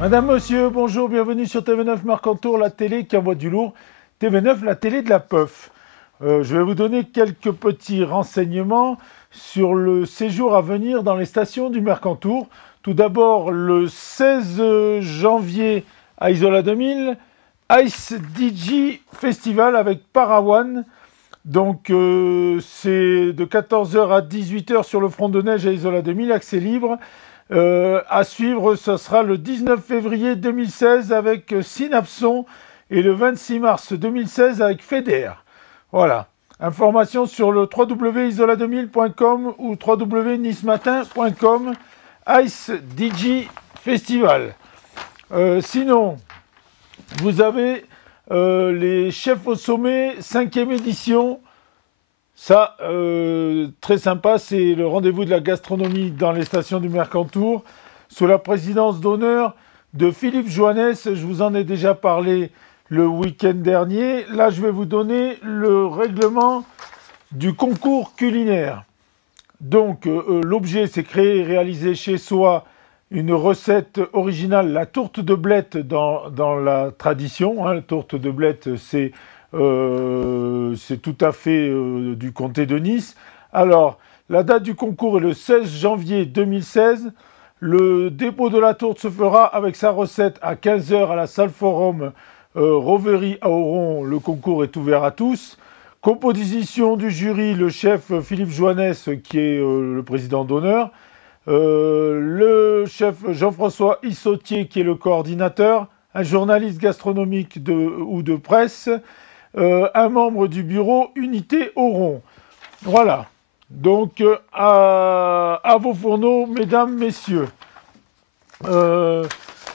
Madame, monsieur, bonjour, bienvenue sur TV9 Mercantour, la télé qui envoie du lourd. TV9, la télé de la puff. Je vais vous donner quelques petits renseignements sur le séjour à venir dans les stations du Mercantour. Tout d'abord, le 16 janvier à Isola 2000, Ice DJ Festival avec Parawan. Donc, c'est de 14h à 18h sur le front de neige à Isola 2000, accès libre. À suivre, ce sera le 19 février 2016 avec Synapson et le 26 mars 2016 avec Feder. Voilà. Information sur le www.isola2000.com ou www.nice-matin.com. Ice DJ Festival. Sinon, vous avez les chefs au sommet, 5e édition. Ça, très sympa, c'est le rendez-vous de la gastronomie dans les stations du Mercantour, sous la présidence d'honneur de Philippe Joannes. Je vous en ai déjà parlé le week-end dernier. Là, je vais vous donner le règlement du concours culinaire. Donc, l'objet, c'est créer et réaliser chez soi une recette originale, la tourte de blette dans la tradition. La tourte de blette, c'est tout à fait du comté de Nice. Alors, la date du concours est le 16 janvier 2016. Le dépôt de la tourte se fera avec sa recette à 15h à la salle Forum Rovery à Oron. Le concours est ouvert à tous. Composition du jury, le chef Philippe Joannes, qui est le président d'honneur. Le chef Jean-François Issautier, qui est le coordinateur. Un journaliste gastronomique ou de presse. Un membre du bureau Unité Oron. Voilà. Donc, à vos fourneaux, mesdames, messieurs.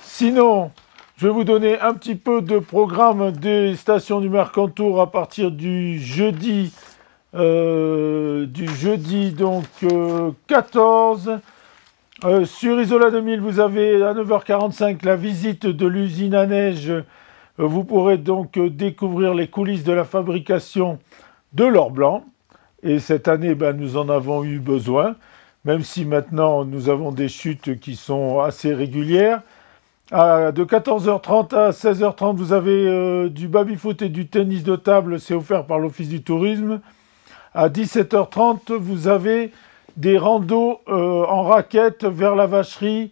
Sinon, je vais vous donner un petit peu de programme des stations du Mercantour à partir du jeudi. Donc 14. Sur Isola 2000, vous avez à 9h45 la visite de l'usine à neige. Vous pourrez donc découvrir les coulisses de la fabrication de l'or blanc. Et cette année, nous en avons eu besoin, même si maintenant nous avons des chutes qui sont assez régulières. De 14h30 à 16h30, vous avez du baby-foot et du tennis de table, c'est offert par l'Office du tourisme. À 17h30, vous avez des randos en raquettes vers la vacherie.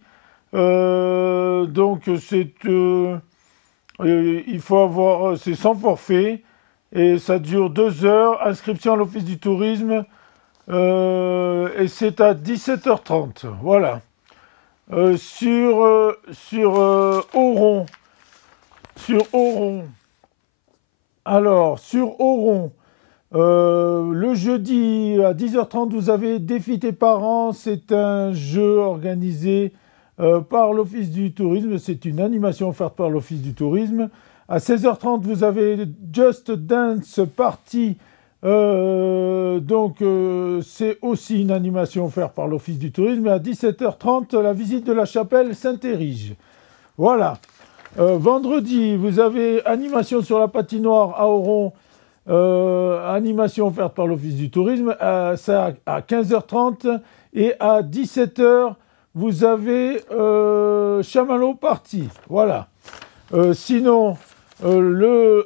Donc il faut avoir, c'est sans forfait et ça dure 2 heures. Inscription à l'Office du tourisme et c'est à 17h30. Voilà. Sur Oron. Alors, sur Oron, le jeudi à 10h30, vous avez Défi tes parents. C'est un jeu organisé par l'Office du tourisme. C'est une animation offerte par l'Office du tourisme. À 16h30, vous avez Just Dance Party. C'est aussi une animation offerte par l'Office du tourisme. Et à 17h30, la visite de la chapelle Saint-Érige. Voilà. Vendredi, vous avez animation sur la patinoire à Oron. Animation offerte par l'Office du tourisme. Ça à 15h30. Et à 17h, vous avez Chamallow Party. Voilà. Sinon,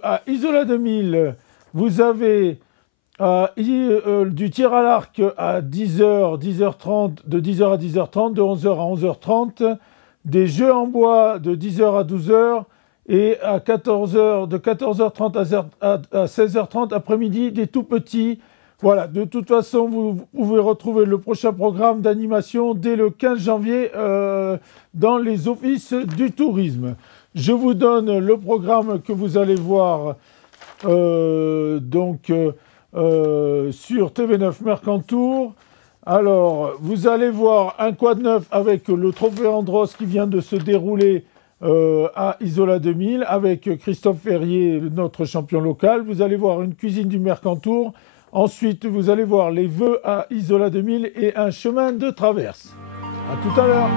à Isola 2000, vous avez du tir à l'arc à 10h, 10h30, de 10h à 10h30, de 11h à 11h30, des jeux en bois de 10h à 12h et à 14h, de 14h30 à 16h30 après-midi, des tout petits. Voilà, de toute façon, vous pouvez retrouver le prochain programme d'animation dès le 15 janvier dans les offices du tourisme. Je vous donne le programme que vous allez voir sur TV9 Mercantour. Alors, vous allez voir un quad neuf avec le trophée Andros qui vient de se dérouler à Isola 2000 avec Christophe Ferrier, notre champion local. Vous allez voir une cuisine du Mercantour. Ensuite, vous allez voir les vœux à Isola 2000 et un chemin de traverse. À tout à l'heure.